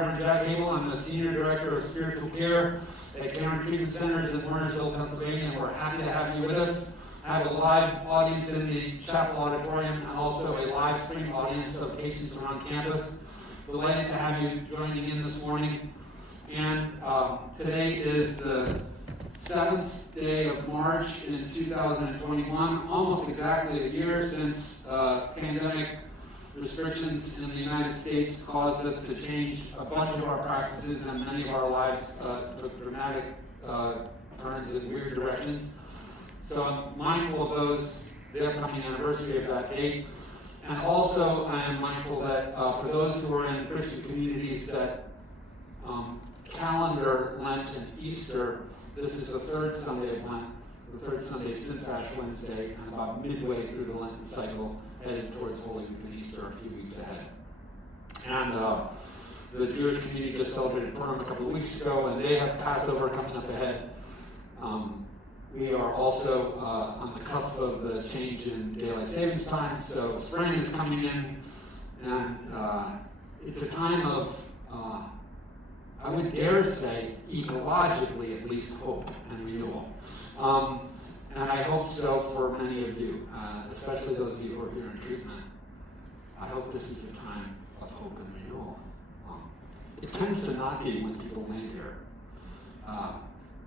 Reverend Jack Abel. I'm the Senior Director of Spiritual Care at Caron Treatment Centers in Warnersville, Pennsylvania, and we're happy to have you with us. I have a live audience in the chapel auditorium and also a live stream audience of patients around campus. Delighted to have you joining in this morning. And today is the 7th day of March in 2021, almost exactly a year since pandemic restrictions in the United States caused us to change a bunch of our practices, and many of our lives took dramatic turns in weird directions. So I'm mindful of the upcoming anniversary of that date. And also I am mindful that for those who are in Christian communities that calendar Lent and Easter, this is the third Sunday of Lent, the third Sunday since Ash Wednesday, and about midway through the Lenten cycle, headed towards Holy Week and Easter a few weeks ahead. And the Jewish community just celebrated Purim a couple of weeks ago, and they have Passover coming up ahead. We are also on the cusp of the change in daylight savings time, so spring is coming in, and it's a time of, I would dare say, ecologically at least, hope and renewal. And I hope so for many of you, especially those of you who are here in treatment. I hope this is a time of hope and renewal. It tends to not be when people land here.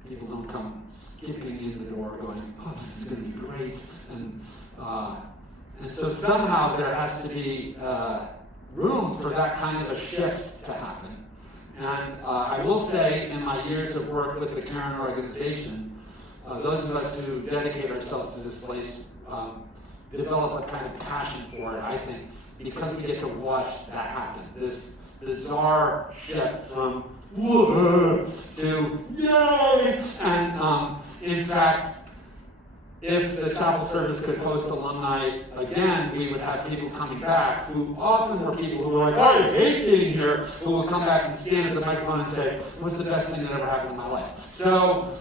People don't come skipping in the door going, oh, this is going to be great. And so somehow there has to be room for that kind of a shift to happen. And I will say, in my years of work with the Caron organization, those of us who dedicate ourselves to this place develop a kind of passion for it, I think, because we get to watch that happen. This bizarre shift from whoa to yay! And in fact, if the chapel service could host alumni again, we would have people coming back who often were people who were like, I hate being here, who will come back and stand at the microphone and say, what's the best thing that ever happened in my life? So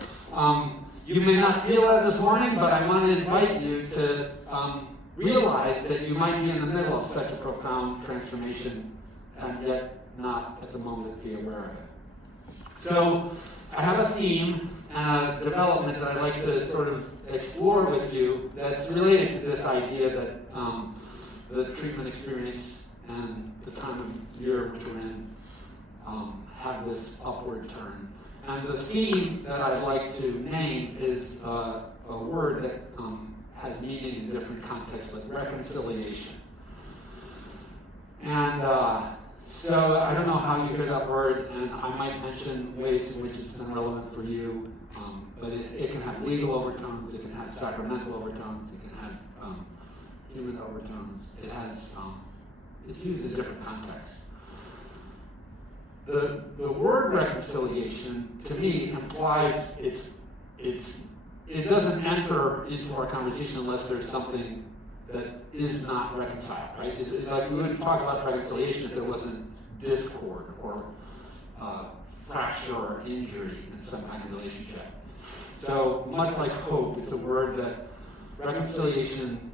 you may not feel that this morning, but I want to invite you to realize that you might be in the middle of such a profound transformation and yet not at the moment be aware of it. So I have a theme and a development that I'd like to sort of explore with you that's related to this idea that the treatment experience and the time of year which we're in have this upward turn. And the theme that I'd like to name is a word that has meaning in different contexts, but reconciliation. And so I don't know how you hear that word, and I might mention ways in which it's been relevant for you, but it can have legal overtones, it can have sacramental overtones, it can have human overtones. It's used in different contexts. The word reconciliation, to me, implies it doesn't enter into our conversation unless there's something that is not reconciled, right? Like we wouldn't talk about reconciliation if there wasn't discord or fracture or injury in some kind of relationship. So much like hope, it's a word that reconciliation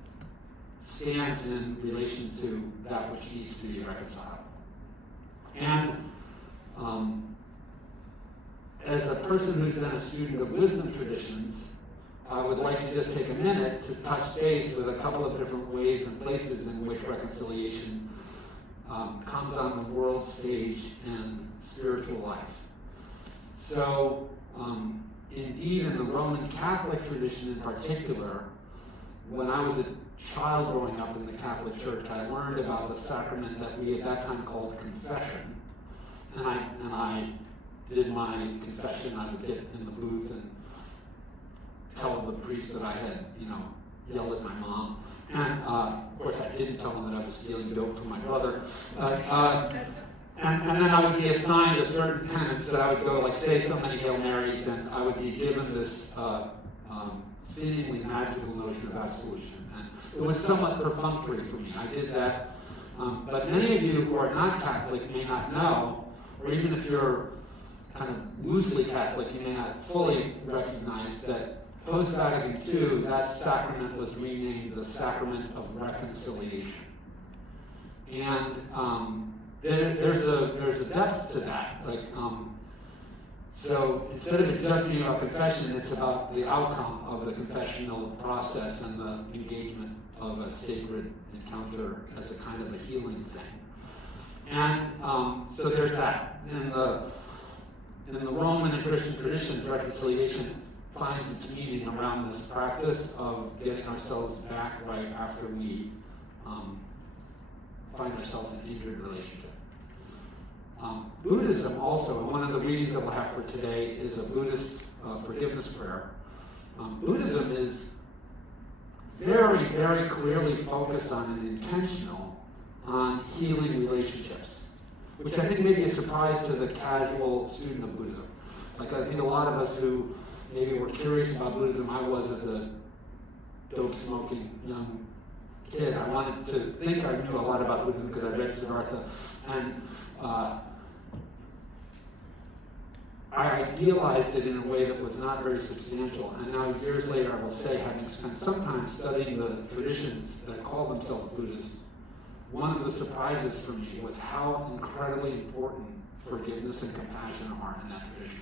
stands in relation to that which needs to be reconciled. And as a person who's been a student of wisdom traditions, I would like to just take a minute to touch base with a couple of different ways and places in which reconciliation comes on the world stage in spiritual life. So, indeed, in the Roman Catholic tradition in particular, when I was a child growing up in the Catholic Church, I learned about the sacrament that we at that time called confession. And I did my confession. I would get in the booth and tell the priest that I had, yelled at my mom. And of course, I didn't tell him that I was stealing dope from my brother. And then I would be assigned a certain penance that I would go, say so many Hail Marys, and I would be given this seemingly magical notion of absolution. And it was somewhat perfunctory for me. I did that. But many of you who are not Catholic may not know, or even if you're kind of loosely Catholic, you may not fully recognize that post-Vatican II, that sacrament was renamed the Sacrament of Reconciliation. And there's a depth to that. So instead of it just being about confession, it's about the outcome of the confessional process and the engagement of a sacred encounter as a kind of a healing thing. And so there's that. In the Roman and Christian traditions, reconciliation finds its meaning around this practice of getting ourselves back right after we find ourselves in an injured relationship. Buddhism also, and one of the readings that we'll have for today is a Buddhist forgiveness prayer. Buddhism is very, very clearly focused on and intentional on healing relationships, which I think may be a surprise to the casual student of Buddhism. I think a lot of us who maybe were curious about Buddhism, I was as a dope-smoking young kid. I wanted to think I knew a lot about Buddhism because I read Siddhartha, and I idealized it in a way that was not very substantial. And now, years later, I will say, having spent some time studying the traditions that call themselves Buddhist, one of the surprises for me was how incredibly important forgiveness and compassion are in that tradition.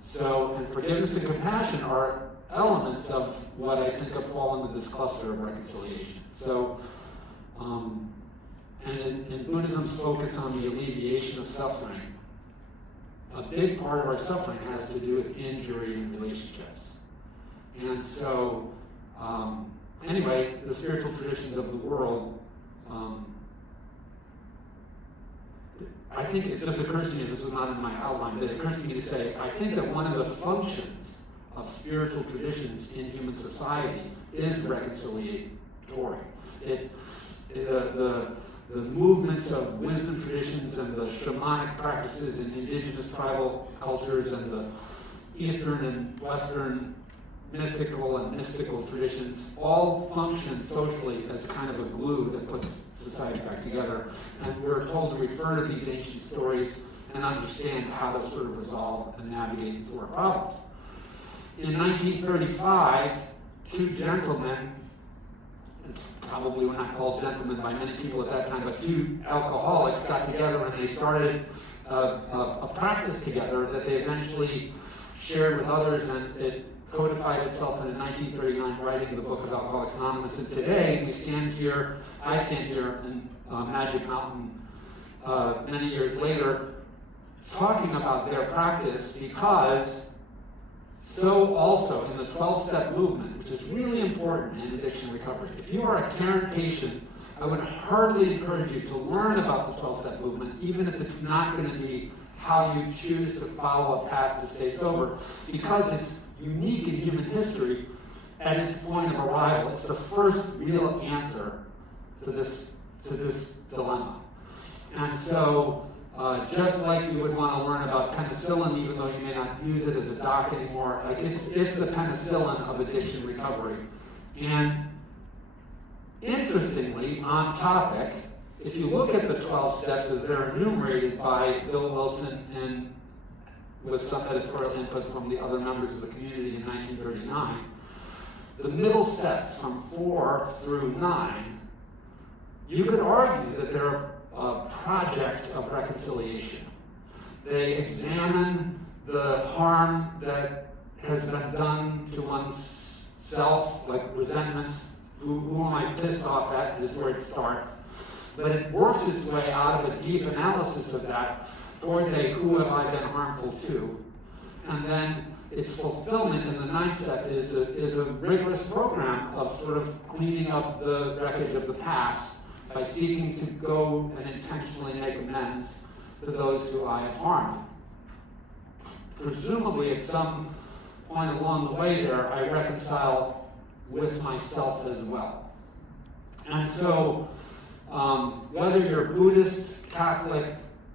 So, and forgiveness and compassion are elements of what I think of fall into this cluster of reconciliation. So, and in Buddhism's focus on the alleviation of suffering, a big part of our suffering has to do with injury in relationships. And so, anyway, the spiritual traditions of the world, I think it just occurs to me, this was not in my outline, but it occurs to me to say, I think that one of the functions of spiritual traditions in human society is reconciliatory. The movements of wisdom traditions and the shamanic practices in indigenous tribal cultures and the Eastern and Western mythical and mystical traditions all function socially as kind of a glue that puts society back together. And we're told to refer to these ancient stories and understand how to sort of resolve and navigate through our problems. In 1935, two gentlemen, probably were not called gentlemen by many people at that time, but two alcoholics got together and they started a practice together that they eventually shared with others, and it codified itself in 1939 writing the book of Alcoholics Anonymous. And today I stand here in Magic Mountain many years later talking about their practice, because so also in the 12-step movement, which is really important in addiction recovery. If you are a Caron patient, I would heartily encourage you to learn about the 12-step movement, even if it's not going to be how you choose to follow a path to stay sober, because it's unique in human history at its point of arrival. It's the first real answer to this dilemma. And so, just like you would want to learn about penicillin, even though you may not use it as a doc anymore, like it's the penicillin of addiction recovery. And interestingly, on topic, if you look at the 12 steps as they're enumerated by Bill Wilson and with some editorial input from the other members of the community in 1939, the middle steps from 4 through 9, you could argue that they're a project of reconciliation. They examine the harm that has been done to one's self, like resentments. Who am I pissed off at is where it starts. But it works its way out of a deep analysis of that towards a who have I been harmful to. And then its fulfillment in the 9th step is a rigorous program of sort of cleaning up the wreckage of the past by seeking to go and intentionally make amends to those who I have harmed. Presumably at some point along the way there, I reconcile with myself as well. And so, whether you're Buddhist, Catholic,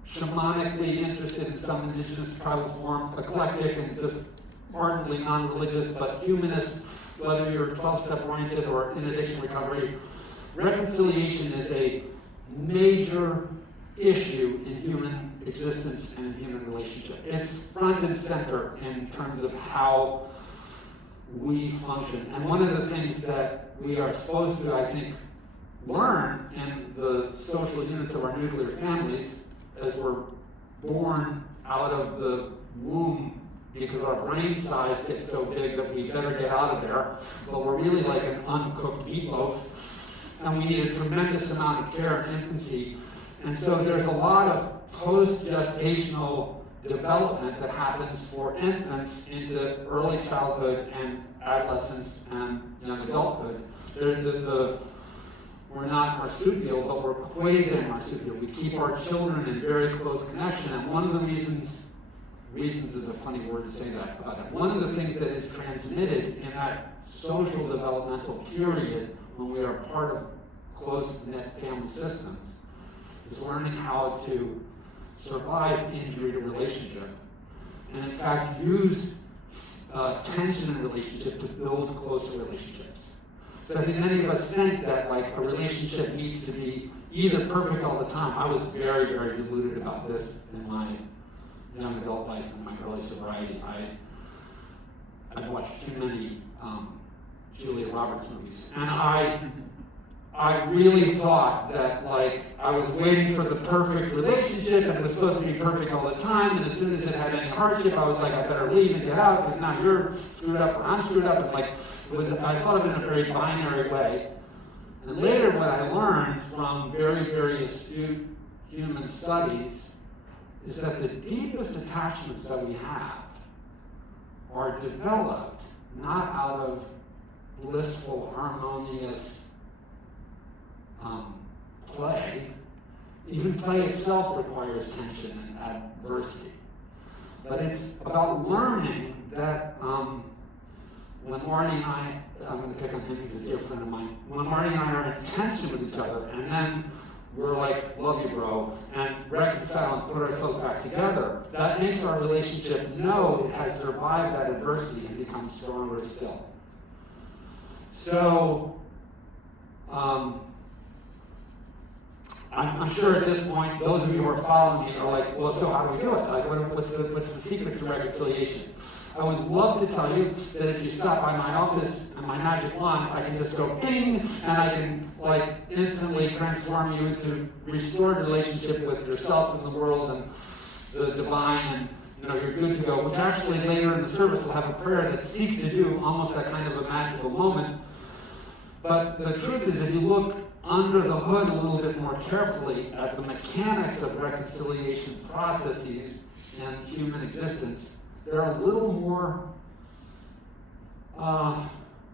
shamanically interested in some indigenous tribal form, eclectic and just ardently non-religious, but humanist, whether you're 12-step oriented or in addiction recovery, reconciliation is a major issue in human existence and in human relationship. It's front and center in terms of how we function. And one of the things that we are supposed to, I think, learn in the social units of our nuclear families as we're born out of the womb, because our brain size gets so big that we better get out of there, but we're really like an uncooked meatloaf, and we need a tremendous amount of care in infancy. And so there's a lot of post-gestational development that happens for infants into early childhood and adolescence and young adulthood. We're not marsupial, but we're quasi-marsupial. We keep our children in very close connection, and one of the reasons is a funny word to say that about that. One of the things that is transmitted in that social developmental period when we are part of close-knit family systems is learning how to survive injury to relationship, and in fact use tension in relationship to build closer relationships. So I think many of us think that like a relationship needs to be either perfect all the time. I was very, very deluded about this in my young adult life and my early sobriety. I'd watched too many Julia Roberts movies, and I really thought that like I was waiting for the perfect relationship and it was supposed to be perfect all the time, and as soon as it had any hardship I was like, I better leave and get out because now you're screwed up or I'm screwed up, and like I thought of it in a very binary way. And later what I learned from very, very astute human studies is that the deepest attachments that we have are developed not out of blissful, harmonious play. Even play itself requires tension and adversity. But it's about learning that when Marty and I'm going to pick on him, he's a dear friend of mine, when Marty and I are in tension with each other, and then we're like, love you, bro, and reconcile and put ourselves back together, that makes our relationship know it has survived that adversity and becomes stronger still. So, I'm sure at this point, those of you who are following me are like, well, so how do we do it? Like, what's the secret to reconciliation? I would love to tell you that if you stop by my office and my magic wand, I can just go bing, and I can like instantly transform you into restored relationship with yourself and the world and the divine, and you're good to go, which actually later in the service we'll have a prayer that seeks to do almost that kind of a magical moment. But the truth is, if you look under the hood a little bit more carefully at the mechanics of reconciliation processes in human existence, they're a little more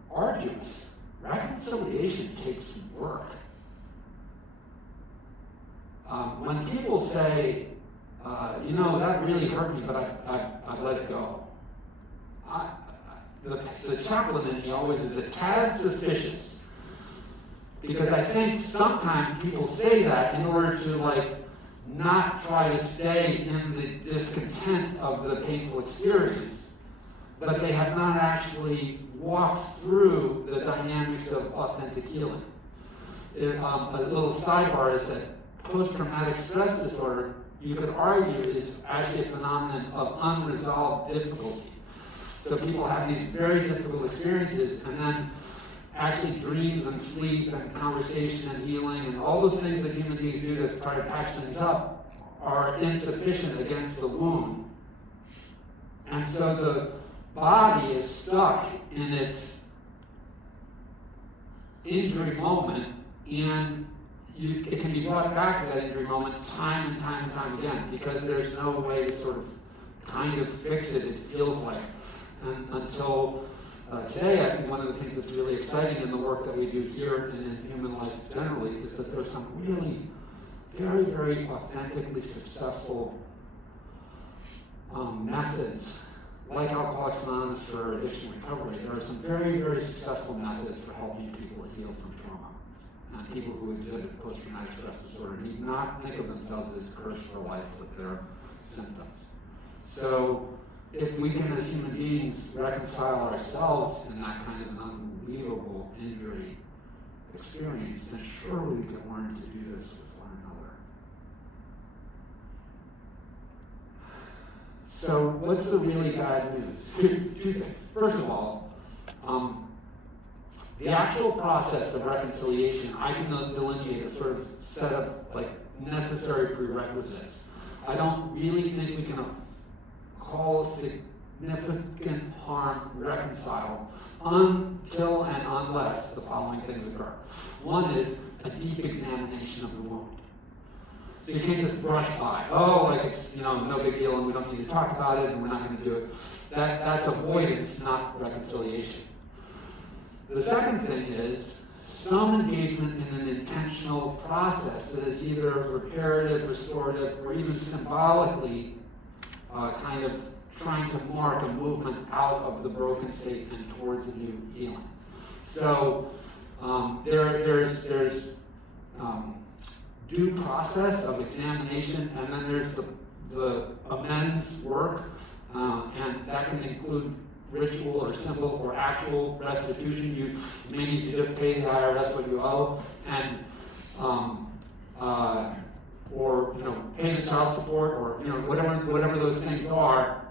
arduous. Reconciliation takes work. When people say, that really hurt me, but I've let it go. The chaplain in me always is a tad suspicious, because I think sometimes people say that in order to not try to stay in the discontent of the painful experience, but they have not actually walked through the dynamics of authentic healing. A little sidebar is that post-traumatic stress disorder, you could argue, is actually a phenomenon of unresolved difficulty. So people have these very difficult experiences, and then actually dreams and sleep and conversation and healing and all those things that human beings do to try to patch things up are insufficient against the wound. And so the body is stuck in its injury moment, and it can be brought back to that injury moment time and time and time again, because there's no way to sort of kind of fix it, it feels like. And until today, I think one of the things that's really exciting in the work that we do here and in human life generally is that there's some really very, very authentically successful methods, like Alcoholics Anonymous for addiction recovery. There are some very, very successful methods for helping people heal from trauma. And people who exhibit post-traumatic stress disorder need not think of themselves as cursed for life with their symptoms. So if we can, as human beings, reconcile ourselves in that kind of an unbelievable injury experience, then surely we can learn to do this with one another. So what's the really bad news? Two things. First of all, the actual process of reconciliation, I can delineate a sort of set of like necessary prerequisites. I don't really think we can call significant harm reconciled until and unless the following things occur. One is a deep examination of the wound. So you can't just brush by. Oh, like it's no big deal and we don't need to talk about it and we're not going to do it. That's avoidance, not reconciliation. The second thing is some engagement in an intentional process that is either reparative, restorative, or even symbolically kind of trying to mark a movement out of the broken state and towards a new healing. So there's due process of examination, and then there's the amends work, and that can include ritual or symbol or actual restitution. You may need to just pay the IRS what you owe, and or pay the child support, or whatever those things are.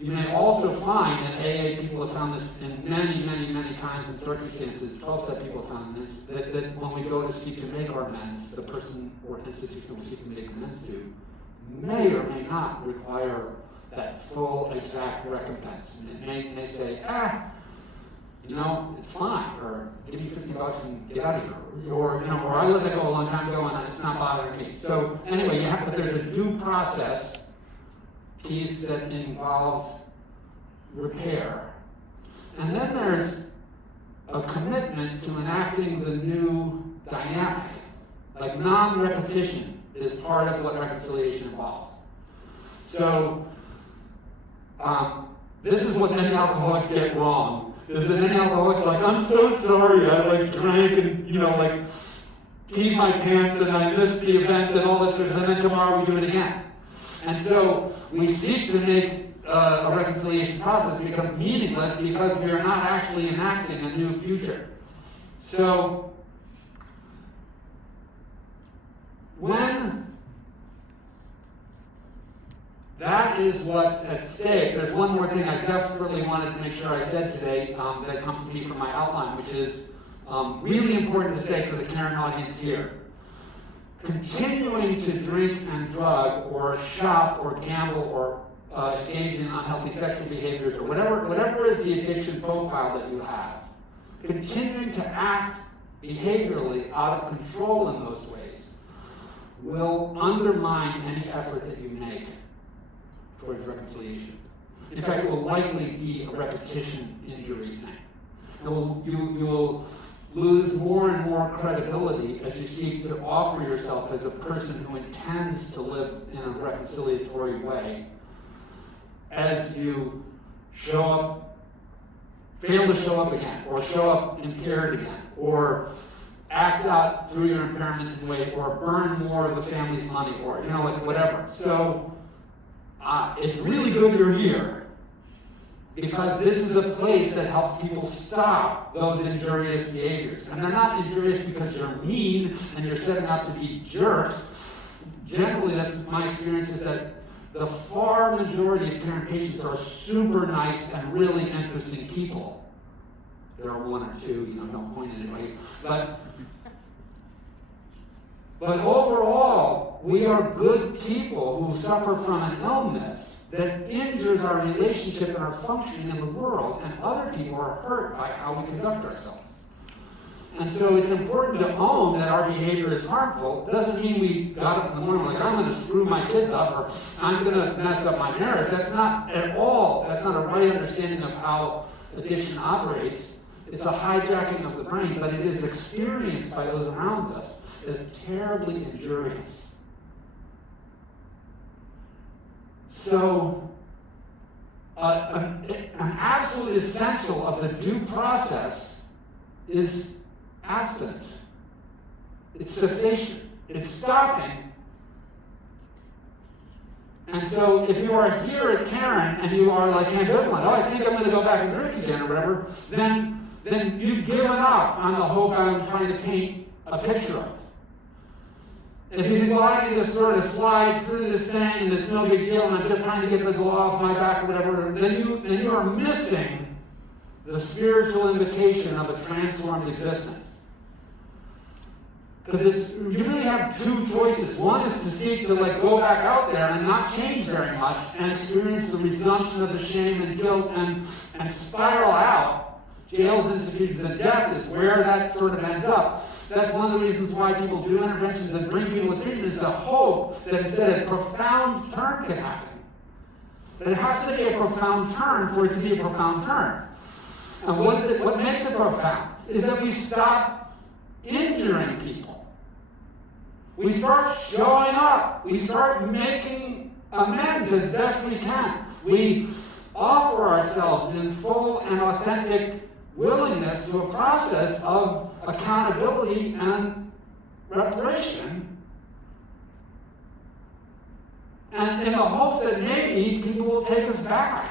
You may also find, and AA people have found this in many, many, many times and circumstances, 12-step people have found this, that when we go to seek to make our amends, the person or institution we're seeking to make amends to may or may not require that full, exact recompense. And it may say, it's fine, or give me $50 and get out of here, or I let that go a long time ago and it's not bothering me. So anyway, but there's a due process piece that involves repair. And then there's a commitment to enacting the new dynamic. Like non-repetition is part of what reconciliation involves. So this is what many alcoholics get wrong. Is that many alcoholics are like, I'm so sorry, I drank and peed my pants and I missed the event and all this sort of stuff, and then tomorrow we do it again. And so we seek to make a reconciliation process become meaningless because we are not actually enacting a new future. So when that is what's at stake, there's one more thing I desperately wanted to make sure I said today that comes to me from my outline, which is really important to say to the Caron audience here. Continuing to drink and drug or shop or gamble or engage in unhealthy sexual behaviors or whatever is the addiction profile that you have, continuing to act behaviorally out of control in those ways will undermine any effort that you make towards reconciliation. In fact, it will likely be a repetition injury thing. You will lose more and more credibility as you seek to offer yourself as a person who intends to live in a reconciliatory way. As you fail to show up again, or show up impaired again, or act out through your impairment in a way, or burn more of the family's money, or whatever. So it's really good you're here, because this is a place that helps people stop those injurious behaviors. And they're not injurious because you're mean and you're setting out to be jerks. Generally, that's my experience, is that the far majority of Caron patients are super nice and really interesting people. There are one or two, don't point at anybody. But overall, we are good people who suffer from an illness that injures our relationship and our functioning in the world, and other people are hurt by how we conduct ourselves. And so it's important to own that our behavior is harmful. It doesn't mean we got up in the morning like, I'm going to screw my kids up, or I'm going to mess up my marriage. That's not at all, that's not a right understanding of how addiction operates. It's a hijacking of the brain, but it is experienced by those around us as terribly injurious. So, an absolute essential of the due process is abstinence. It's cessation. It's stopping. And so if you are here at Caron and you are like ambivalent, I think I'm going to go back and drink again or whatever, then you've given up on the hope I'm trying to paint a picture of. If you think, well, I can just sort of slide through this thing and it's no big deal and I'm just trying to get the glow off my back or whatever, then you are missing the spiritual invitation of a transformed existence. Because you really have two choices. One is to seek to go back out there and not change very much and experience the resumption of the shame and guilt and spiral out. Jails, institutions, and death is where that sort of ends up. That's one of the reasons why people do interventions and bring people to treatment, is the hope that instead a profound turn can happen. But it has to be a profound turn for it to be a profound turn. And what makes it profound is that we stop injuring people. We start showing up. We start making amends as best we can. We offer ourselves in full and authentic willingness to a process of accountability and reparation, and in the hopes that maybe people will take us back.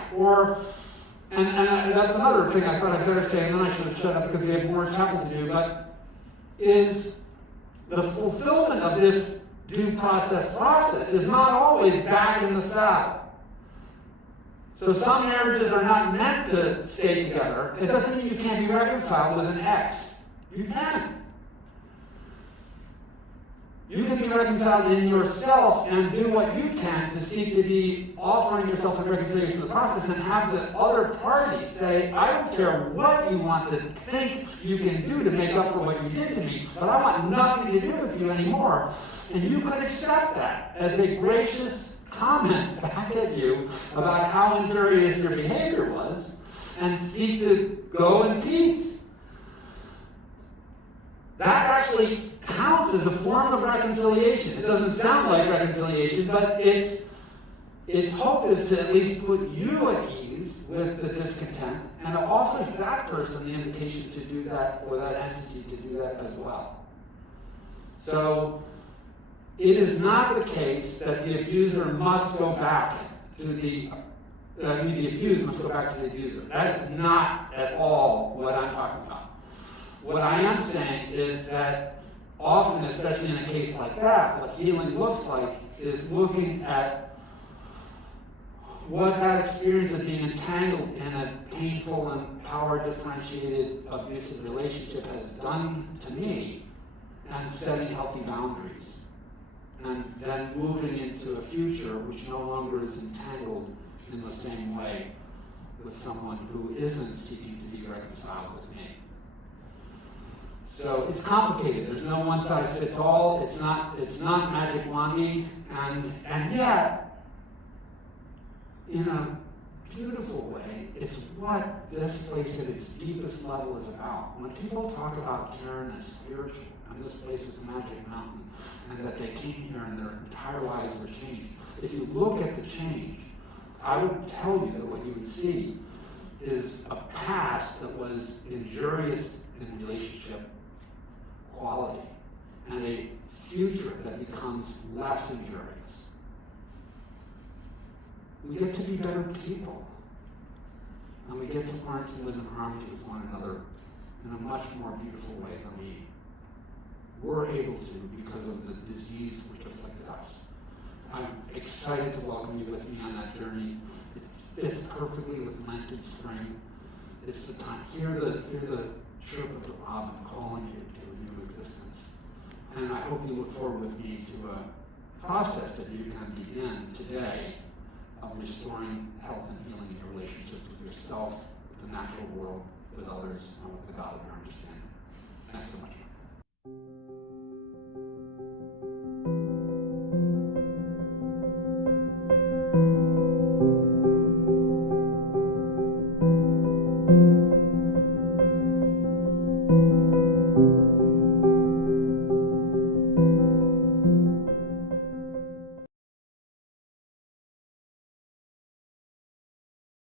And that's another thing I thought I'd better say, and then I should have shut up because we have more chapel to do, but is the fulfillment of this due process is not always back in the saddle. So some marriages are not meant to stay together. It doesn't mean you can't be reconciled with an ex. You can. You can be reconciled in yourself and do what you can to seek to be offering yourself in reconciliation in the process, and have the other party say, I don't care what you want to think you can do to make up for what you did to me, but I want nothing to do with you anymore. And you could accept that as a gracious comment back at you about how injurious your behavior was, and seek to go in peace. That actually counts as a form of reconciliation. It doesn't sound like reconciliation, but its hope is to at least put you at ease with the discontent, and it offers that person the invitation to do that, or that entity to do that as well. So it is not the case that the abuser must go back to the abused must go back to the abuser. That is not at all what I'm talking about. What I am saying is that often, especially in a case like that, what healing looks like is looking at what that experience of being entangled in a painful and power-differentiated abusive relationship has done to me, and setting healthy boundaries. And then moving into a future which no longer is entangled in the same way with someone who isn't seeking to be reconciled with me. So it's complicated. There's no one size fits all. It's not magic wandy, and yet, in a beautiful way, it's what this place at its deepest level is about. When people talk about Caron as spiritual, and this place is a magic mountain, and that they came here and their entire lives were changed, if you look at the change, I would tell you that what you would see is a past that was injurious in relationship quality, and a future that becomes less injurious. We get to be better people, and we get to learn to live in harmony with one another in a much more beautiful way than we were able to because of the disease which afflicted us. I'm excited to welcome you with me on that journey. It fits perfectly with Lent and spring. It's the time. Hear the chirp of the robin calling you to a new existence. And I hope you look forward with me to a process that you can begin today of restoring health and healing in your relationships with yourself, with the natural world, with others, and with the God of your understanding. Thanks so much.